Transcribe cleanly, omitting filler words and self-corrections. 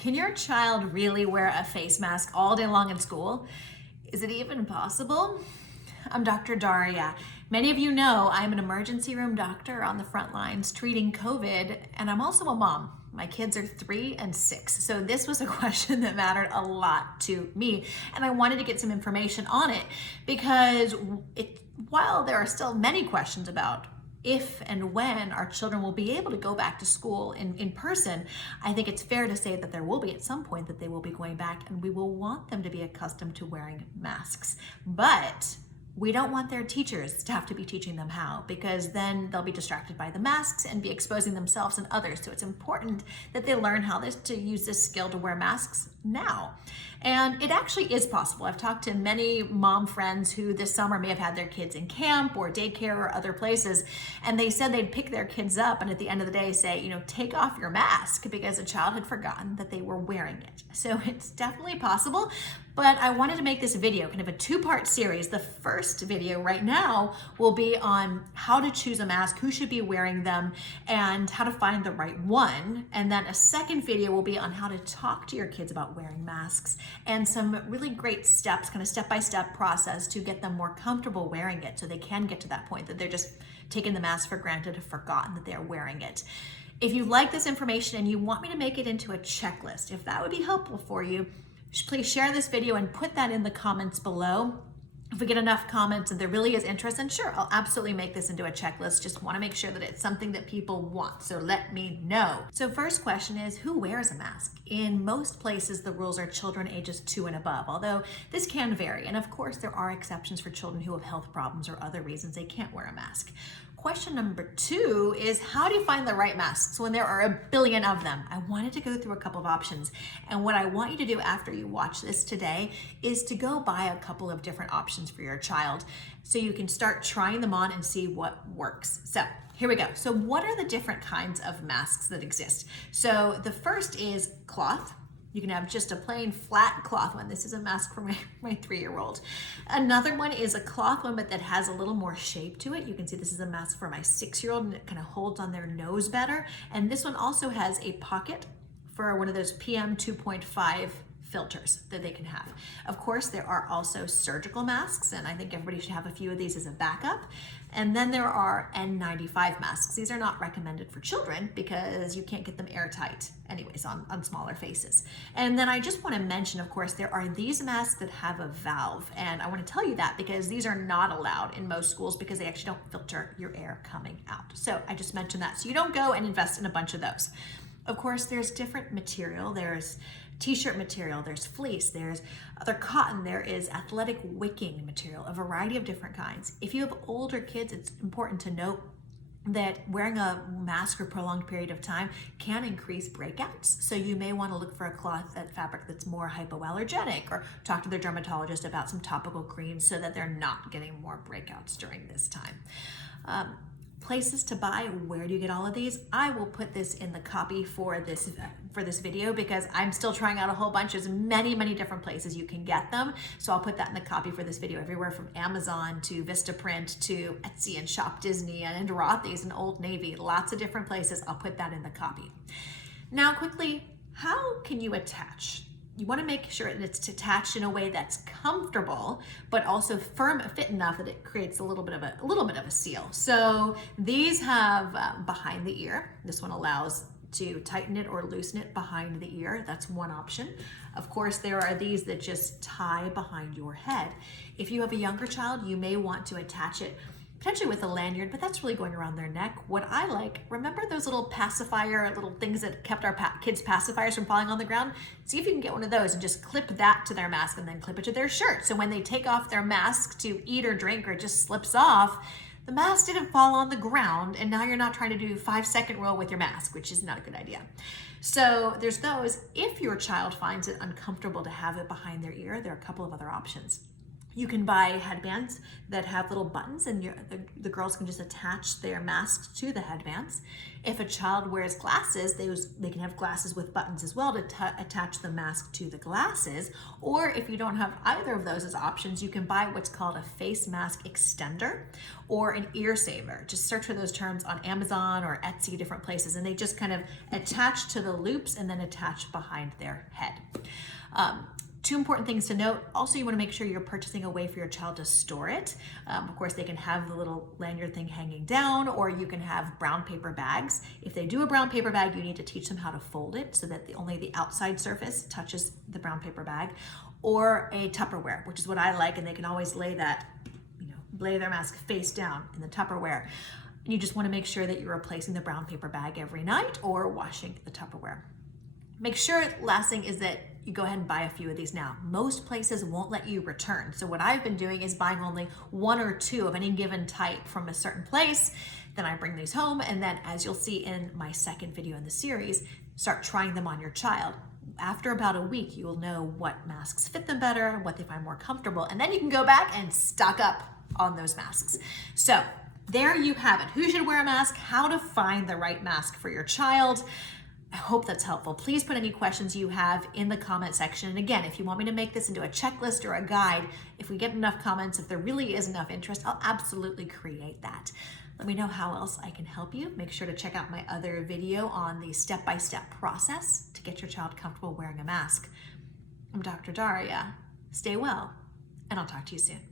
Can your child really wear a face mask all day long in school? Is it even possible? I'm Dr. Darria. Many of you know I'm an emergency room doctor on the front lines treating COVID, and I'm also a mom. My kids are 3 and 6. So this was a question that mattered a lot to me, and I wanted to get some information on it because while there are still many questions about if and when our children will be able to go back to school in person, I think it's fair to say that there will be at some point that they will be going back, and we will want them to be accustomed to wearing masks. But we don't want their teachers to have to be teaching them how, because then they'll be distracted by the masks and be exposing themselves and others. So it's important that they learn how to use this skill to wear masks now. And it actually is possible. I've talked to many mom friends who this summer may have had their kids in camp or daycare or other places, and they said they'd pick their kids up and at the end of the day say, take off your mask, because a child had forgotten that they were wearing it. So it's definitely possible, but I wanted to make this video kind of a two-part series. The first video right now will be on how to choose a mask, who should be wearing them, and how to find the right one. And then a second video will be on how to talk to your kids about wearing masks and some really great steps, kind of step-by-step process to get them more comfortable wearing it so they can get to that point that they're just taking the mask for granted, have forgotten that they're wearing it. If you like this information and you want me to make it into a checklist, if that would be helpful for you, please share this video and put that in the comments below. If we get enough comments and there really is interest, then sure, I'll absolutely make this into a checklist. Just want to make sure that it's something that people want. So let me know. So first question is, who wears a mask? In most places, the rules are children ages 2 and above, although this can vary. And of course, there are exceptions for children who have health problems or other reasons they can't wear a mask. Question number 2 is, how do you find the right masks when there are a billion of them? I wanted to go through a couple of options. And what I want you to do after you watch this today is to go buy a couple of different options for your child so you can start trying them on and see what works. So here we go. So what are the different kinds of masks that exist? So the first is cloth. You can have just a plain flat cloth one. This is a mask for my 3-year-old. Another one is a cloth one, but that has a little more shape to it. You can see this is a mask for my 6-year-old, and it kind of holds on their nose better. And this one also has a pocket for one of those PM 2.5 filters that they can have. Of course, there are also surgical masks, and I think everybody should have a few of these as a backup. And then there are N95 masks. These are not recommended for children because you can't get them airtight anyways on smaller faces. And then I just want to mention, of course, there are these masks that have a valve. And I want to tell you that because these are not allowed in most schools because they actually don't filter your air coming out. So I just mentioned that. So you don't go and invest in a bunch of those. Of course, there's different material. There's t-shirt material, there's fleece, there's other cotton, there is athletic wicking material, a variety of different kinds. If you have older kids, it's important to note that wearing a mask for a prolonged period of time can increase breakouts. So you may want to look for a cloth, that fabric that's more hypoallergenic, or talk to their dermatologist about some topical creams so that they're not getting more breakouts during this time. Places to buy, where do you get all of these? I will put this in the copy for this video because I'm still trying out a whole bunch. There's many different places you can get them. So I'll put that in the copy for this video, everywhere from Amazon to Vistaprint to Etsy and Shop Disney and Rothy's and Old Navy, lots of different places. I'll put that in the copy. Now quickly, how can you attach? You want to make sure that it's attached in a way that's comfortable, but also firm, fit enough that it creates a little bit of a seal. So these have behind the ear. This one allows to tighten it or loosen it behind the ear. That's one option. Of course, there are these that just tie behind your head. If you have a younger child, you may want to attach it potentially with a lanyard, but that's really going around their neck. What I like, remember those little little things that kept our kids' pacifiers from falling on the ground? See if you can get one of those and just clip that to their mask and then clip it to their shirt. So when they take off their mask to eat or drink or it just slips off, the mask didn't fall on the ground, and now you're not trying to do 5-second roll with your mask, which is not a good idea. So there's those. If your child finds it uncomfortable to have it behind their ear, there are a couple of other options. You can buy headbands that have little buttons, and the girls can just attach their masks to the headbands. If a child wears glasses, they can have glasses with buttons as well to attach the mask to the glasses. Or if you don't have either of those as options, you can buy what's called a face mask extender or an ear saver. Just search for those terms on Amazon or Etsy, different places, and they just kind of attach to the loops and then attach behind their head. Two important things to note. Also, you want to make sure you're purchasing a way for your child to store it. Of course, they can have the little lanyard thing hanging down, or you can have brown paper bags. If they do a brown paper bag, you need to teach them how to fold it so that only the outside surface touches the brown paper bag, or a Tupperware, which is what I like, and they can always lay their mask face down in the Tupperware. And you just want to make sure that you're replacing the brown paper bag every night or washing the Tupperware. Make sure, last thing is that you go ahead and buy a few of these now. Most places won't let you return. So what I've been doing is buying only one or two of any given type from a certain place. Then I bring these home, and then, as you'll see in my second video in the series, start trying them on your child. After about a week, you will know what masks fit them better, what they find more comfortable, and then you can go back and stock up on those masks. So there you have it. Who should wear a mask? How to find the right mask for your child. I hope that's helpful. Please put any questions you have in the comment section. And again, if you want me to make this into a checklist or a guide, if we get enough comments, if there really is enough interest, I'll absolutely create that. Let me know how else I can help you. Make sure to check out my other video on the step-by-step process to get your child comfortable wearing a mask. I'm Dr. Darria. Stay well, and I'll talk to you soon.